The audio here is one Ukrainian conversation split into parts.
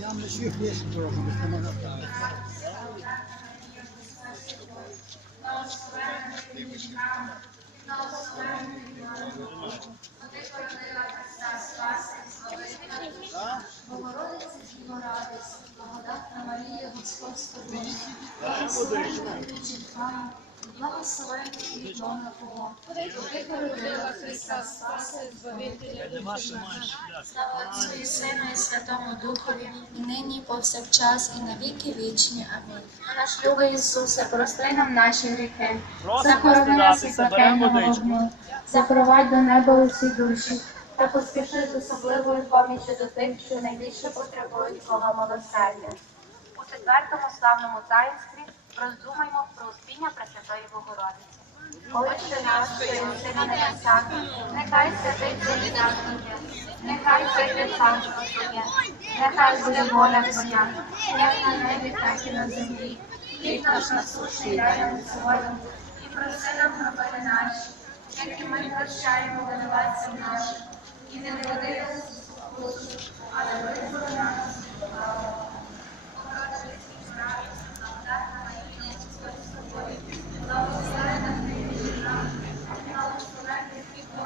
Yalnız yüklesin programı. Hemen hatta. Thank you. Богородиця Діво радуйся, благодатна Марія, Господь з тобою, благословенна ти жінками, і благословенна. Ти породила Христа Спаса і Збавителя душ. Слава Отцю і Сину і Святому Духові, і нині, і повсякчас, і на віки вічні. Амінь. Наш любий Ісусе, прости нам наші гріхи, захорони нас від пекельного вогню, запровадь до неба усі душі, та поспіши з особливою поміччю до тих, що найбільше потребують Твого милосердя. У четвертому славному таїнстві роздумаймо про успіння Пресвятої Богородиці. Отче наш, що єси на небесах, нехай святиться ім'я Твоє, нехай прийде царство Твоє, нехай буде воля Твоя, як на небі, так і на землі. Хліб наш насущний дай нам сьогодні, і проси нам провини наші, як і ми прощаємо винуватцям нашим, і не веди нас у спокусу, але визволи нас від зла.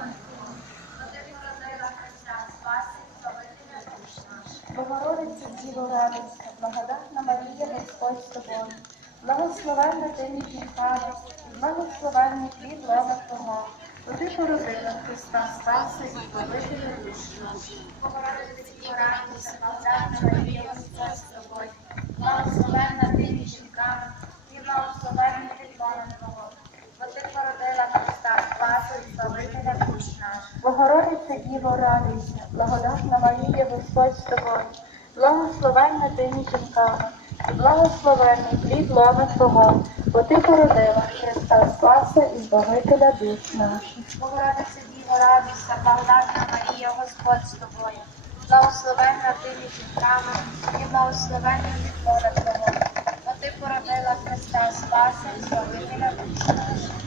Богородиця Діво радуйся, благодатна Марія, Господь з тобою. Благословенна ти між жінками, благословенний плід лона Твого. Бо породила Христа Спаси і Збавителя душ Богородиця Діво, радуйся, благодатна Марія, Господь з тобою. Благословенна ти між жінками, І благословенний плід лона Твого. Бо ти породила Христа Спаси і Збавителя душ наших. Богородиця Діво радуйся, благодатна Марія, Господь з тобою. Благословенна ти між жінками, і благословенний плід лона Твого, бо ти породила Христа Спаса і Збавителя душ наших. Богородиця Діво, радуйся, благодатна Марія, Господь з тобою. Благословенна ти між жінками, і благословенний плід лона Твого. Бо ти породила Христа Спаса і Збавителя душ наших.